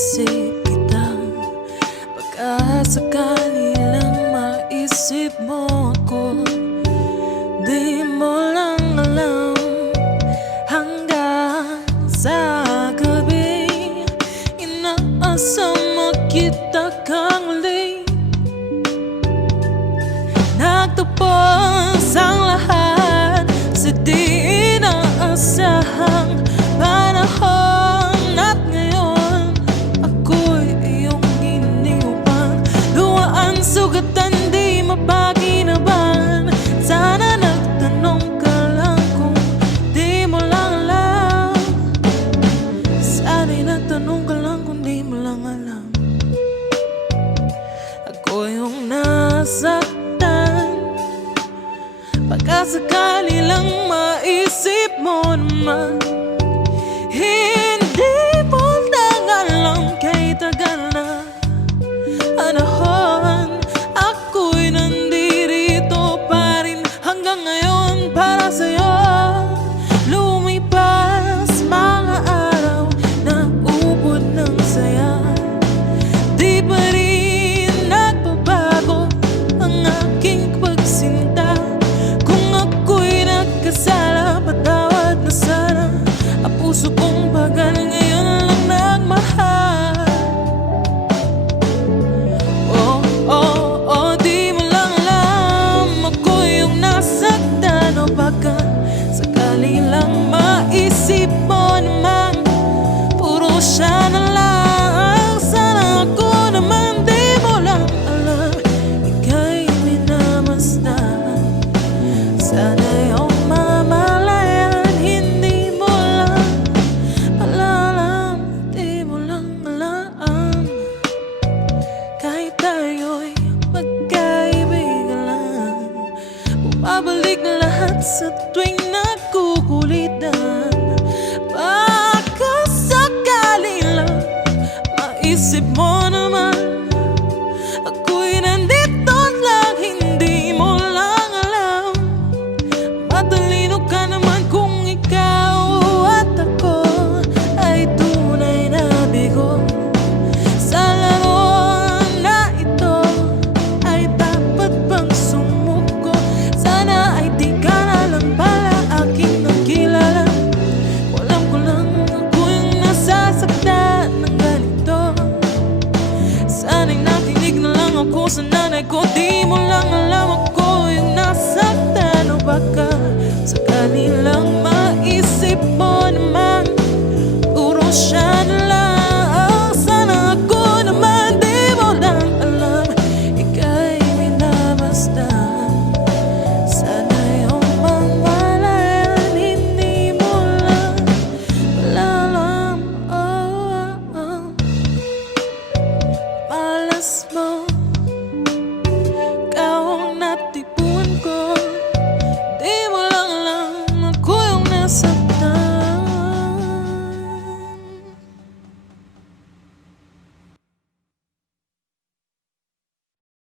iniisip kita. Baka sakali lang maisip mo ako. Di mo lang alam hanggang sa gabi inaasam makita kang muli. Nagtapos ang lahat sa di inaasahang panahon. At ngayon ako'y iyong iniwan. Luwaan, sugatan, di mapakinaban. Sana nagtanong ka lang kung di mo lang alam. Sana'y nagtanong ka lang kung di mo lang alam. Ako yung nasaktan. Baka sakali lang maisip mo naman